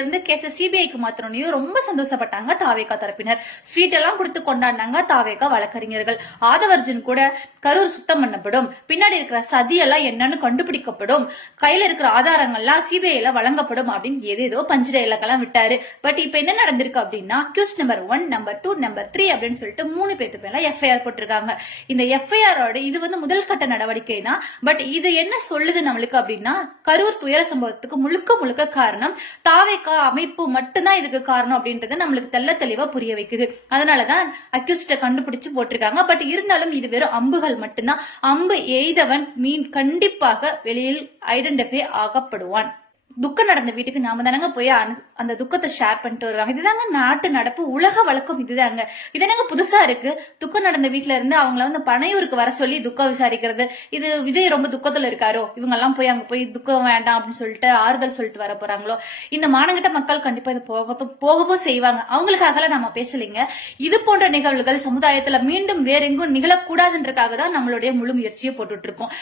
இருந்து கேஸ சிபிஐக்கு மாத்திரனையும் ரொம்ப சந்தோஷப்பட்டாங்க தாவேகா தரப்பினர். ஸ்வீட் எல்லாம் கொடுத்து கொண்டாடினாங்க தாவேகா வழக்கறிஞர்கள். ஆதவர்ஜுன் கூட கரூர் சுத்தம் பண்ணப்படும், பின்னாடி இருக்கிற சதி எல்லாம் என்னன்னு கண்டுபிடிக்கப்படும், கையில இருக்கிற ஆதாரங்கள்லாம் சிபிஐல வழங்கப்படும் அப்படின்னு ஏதேதோ பஞ்சரை இலக்கெல்லாம் விட்டாரு. பட் இப்ப என்ன நடந்திருக்கு அப்படின்னா அக்யூஸ் நம்பர் 1, நம்பர் 2, நம்பர் 3 அப்படின்னு சொல்லிட்டு 3 பேருக்கு மேல எஃப்ஐஆர் போட்டிருக்காங்க. இந்த எஃப்ஐஆரோட இது முதல் கட்ட நடவடிக்கை தான். பட் இது என்ன சொல்லுது நம்மளுக்கு அப்படின்னா கரூர் துயர சம்பவத்துக்கு முழுக்க முழுக்க காரணம் தாவேகா அமைப்பு மட்டும்தான் இதுக்கு காரணம் அப்படின்றத நம்மளுக்கு தெல்ல தெளிவா புரிய வைக்குது. அதனாலதான் அக்யூஸ்ட கண்டுபிடிச்சு போட்டிருக்காங்க. பட் இருந்தாலும் இது வெறும் அம்புகள் மட்டும்தான். அம்பு எய்தவன் கண்டிப்பாக வெளியில் ஐடென்டிஃபை ஆகப்படுவான். துக்கம் நடந்த வீட்டுக்கு நாம தானங்க போய் அந்த துக்கத்தை ஷேர் பண்ணிட்டு வருவாங்க. இதுதாங்க நாட்டு நடப்பு, உலக வழக்கம் இதுதாங்க. இதனாங்க புதுசா இருக்கு. துக்கம் நடந்த வீட்டுல இருந்து அவங்கள பனையூருக்கு வர சொல்லி துக்கம் விசாரிக்கிறது. இது விஜய் ரொம்ப துக்கத்துல இருக்காரோ, இவங்க எல்லாம் போய் அங்க போய் துக்கம் வேண்டாம் அப்படின்னு சொல்லிட்டு ஆறுதல் சொல்லிட்டு வர போறாங்களோ. இந்த மானங்கிட்ட மக்கள் கண்டிப்பா இது போகவும் செய்வாங்க. அவங்களுக்காக நம்ம பேசலைங்க. இது போன்ற நிகழ்வுகள் சமுதாயத்துல மீண்டும் வேற எங்கும் நிகழக்கூடாதுன்றக்காக தான் நம்மளுடைய முழு முயற்சியை போட்டுட்டு இருக்கோம்.